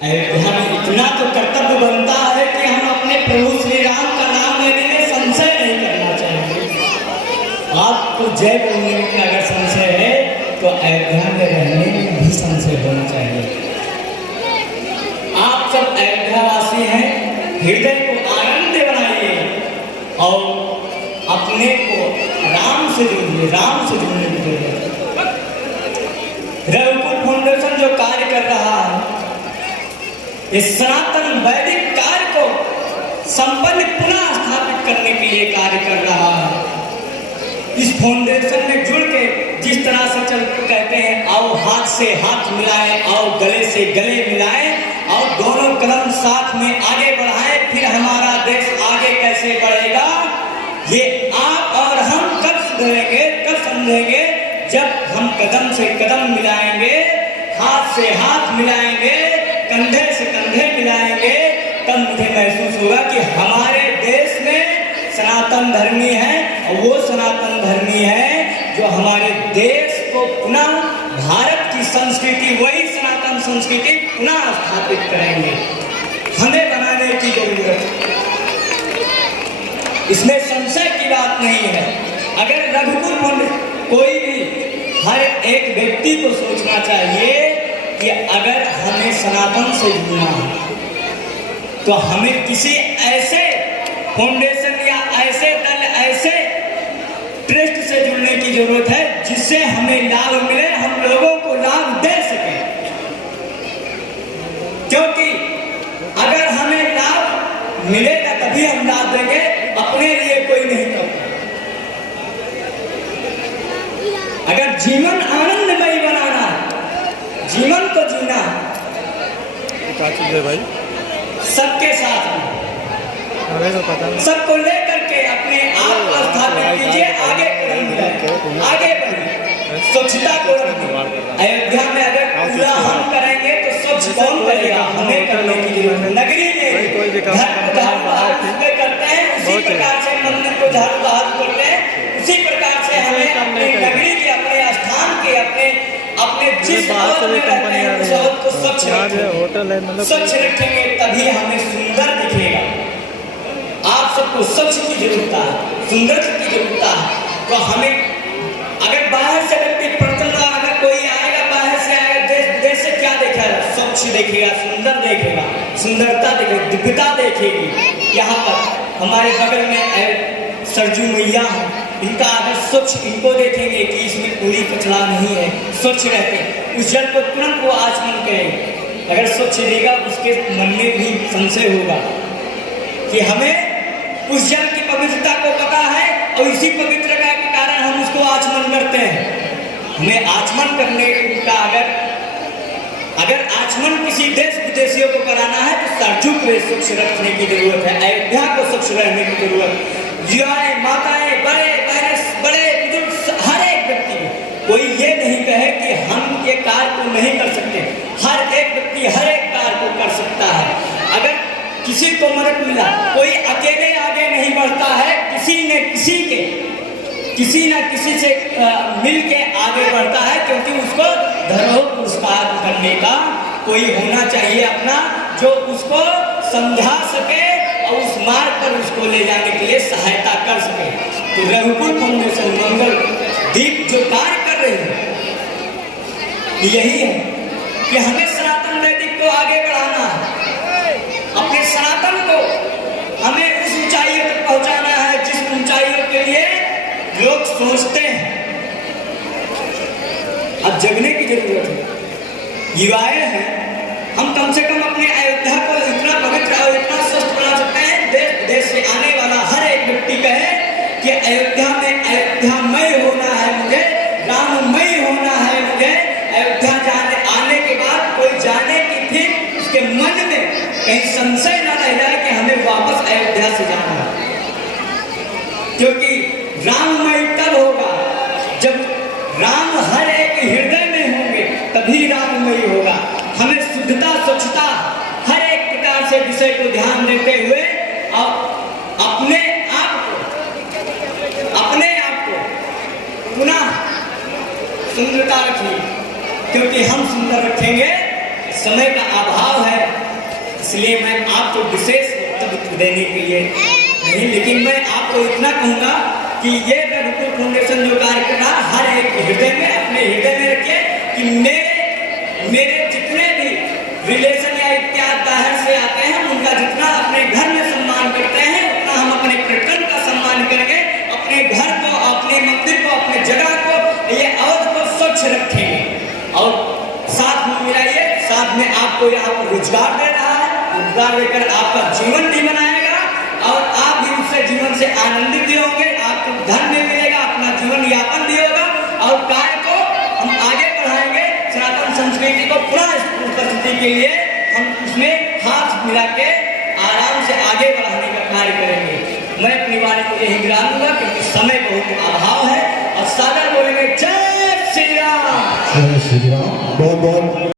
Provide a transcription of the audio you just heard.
अयोध्या में इतना तो कर्तव्य बनता है कि हम अपने प्रभु श्री राम का नाम लेने में संशय नहीं करना चाहिए। आपको जय बोलने में अगर संशय है तो अयोध्या में रहने में भी संशय होना चाहिए। आप सब अयोध्यावासी हैं, हृदय को आनंद बनाइए और अपने को राम से जुड़िए, राम से जुड़ने की जरूरत है। रघुकुल फाउंडेशन जो कार्य कर रहा है, इस सनातन वैदिक कार्य को संपन्न पुनः स्थापित करने के लिए कार्य कर रहा है। इस फाउंडेशन में जुड़ के जिस तरह से चल कहते हैं आओ हाथ से हाथ मिलाएं, आओ गले से गले मिलाएं और दोनों कदम साथ में आगे बढ़ाएं, फिर हमारा देश आगे कैसे बढ़ेगा ये आप और हम कब सुधरेंगे, कब समझेंगे, जब हम कदम से कदम मिलाएंगे, हाथ से हाथ मिलाएंगे, कंधे से कंधे मिलाएंगे, तब मुझे महसूस होगा कि हमारे देश में सनातन धर्मी है और वो सनातन धर्मी है जो हमारे देश को पुनः भारत की संस्कृति, वही सनातन संस्कृति पुनः स्थापित करेंगे। हमें बनाने की जरूरत है, इसमें संशय की बात नहीं है। अगर रघुकुल कोई भी हर एक व्यक्ति को सोचना चाहिए कि अगर हमें सनातन से जुड़ना है तो हमें किसी ऐसे फाउंडेशन या ऐसे दल, ऐसे ट्रस्ट से जुड़ने की जरूरत है जिससे हमें लाभ मिले, हम लोगों को लाभ दे सके। क्योंकि अगर हमें लाभ मिलेगा तभी हम लाभ देंगे, अपने लिए कोई नहीं करता। अगर जीवन आनंदमय बनाना, जीवन को जीना भाई सबके साथ में, तो पता नहीं, सबको लेकर के अपने आप को स्थापित कीजिए, आगे आगे बढ़िए, स्वच्छता को रखिए। अयोध्या में अगर पूरा हम करेंगे तो स्वच्छ कौन करेगा, हमें करने की जरूरत है। नगरी में घर को झाड़ू करते हैं, उसी प्रकार से मंदिर को झाड़ू करते हैं, उसी प्रकार से हमें अपनी नगरी के, अपने स्थान के, अपने जिस शहर में रहते हैं उस शहर को स्वच्छ होटल है, मतलब स्वच्छ रखेंगे तभी हमें सुंदर दिखेगा। आप सबको स्वच्छ की जरूरत है, सुंदर की जरूरत है। तो हमें अगर बाहर से व्यक्ति पड़ता, अगर कोई आएगा बाहर से आएगा, देश से क्या देखेगा, स्वच्छ देखेगा, सुंदर देखेगा, सुंदरता देखेगा, दिव्यता देखेगी। यहाँ पर हमारे बगल में सरजू मैया है, इनका अगर स्वच्छ इनको देखेंगे कि इसमें कोई कचरा नहीं है, स्वच्छ रहते हैं, उस जल को तुरंत वो आचमन करेंगे। अगर स्वच्छ देगा उसके मन में भी संशय होगा कि हमें उस जल की पवित्रता को पता है और इसी पवित्रता के कारण हम उसको आचमन करते हैं। हमें आचमन करने का अगर आचमन किसी देश विदेशियों को कराना है तो सरजू को स्वच्छ रखने की जरूरत है, अयोध्या को स्वच्छ रहने की जरूरत है। युवाएं, माताएं, बड़े बुजुर्ग, हर एक व्यक्ति, कोई ये नहीं कहे कि हम ये कार्य को नहीं कर सकते। हर एक व्यक्ति हर एक कार्य को कर सकता है। अगर किसी को मदद मिला, कोई अकेले आगे नहीं बढ़ता है, किसी न किसी से मिल के आगे बढ़ता है, क्योंकि उसको धर्म पुरस्कार करने का कोई होना चाहिए अपना, जो उसको समझा सके और उस मार्ग पर उसको ले जाने के लिए सहायता कर सके। तो रघुकुल फाउंडेशन मंगल दीप जो कार्य कर रहे हैं यही है कि हमें सनातन वैदिक को आगे बढ़ाना है, अपने सनातन को हमें उस ऊंचाइयों तक पहुंचाना है जिस ऊंचाइयों के लिए लोग सोचते हैं। अब जगने की जरूरत है। युवाएं हैं, हम कम से कम अपने अयोध्या को इतना पवित्र और इतना स्वस्थ बना सकते हैं, देश विदेश से आने वाला हर एक व्यक्ति कहे कि अयोध्या में अयोध्यामय होना है मुझे, राममय होना है मुझे। अयोध्या आने के बाद कोई जाने की फिर उसके मन में कहीं संशय न रह जाए कि हमें वापस अयोध्या से जाना है। क्योंकि राममय तब होगा जब राम हर एक हृदय में होंगे, तभी राममय होगा। हमें शुद्धता, स्वच्छता, हर एक प्रकार से विषय को ध्यान देते हुए और अपने आप को पुनः सुंदरता रखिए, क्योंकि हम सुंदर रखेंगे, समय का अभाव है। इसलिए मैं आपको विशेष वक्तव्य देने के लिए नहीं, लेकिन मैं आपको इतना कहूँगा कि ये रघुकुल फाउंडेशन जो कार्य कर रहा है, हर एक हृदय में, अपने हृदय में रखिए कि मेरे जितने भी रिलेशन या इत्यादि बाहर से आते हैं, उनका जितना अपने घर में सम्मान करते हैं, उतना हम अपने प्रकरण का सम्मान करेंगे, अपने घर को, अपने मंदिर को, अपने जगह को, ये अवध को स्वच्छ रखेंगे। और साथ में मिलाइए, साथ में आपको यहाँ पर रोजगार दे रहा है, रोजगार देकर आपका जीवन भी बनाएगा और आप भी उससे जीवन से आनंदित भी होंगे, आपको धन भी मिलेगा, अपना जीवन यापन भी होगा और कार्य को हम आगे बढ़ाएंगे। सनातन संस्कृति को पुनः उपस्थिति के लिए हम उसमें हाथ मिला के आराम से आगे बढ़ाने का कार्य करेंगे। मैं अपनी वाणी को यही विराम दूंगा क्योंकि समय बहुत अभाव है और सागर बोलेंगे जय श्री राम। जय श्री राम। बहुत बहुत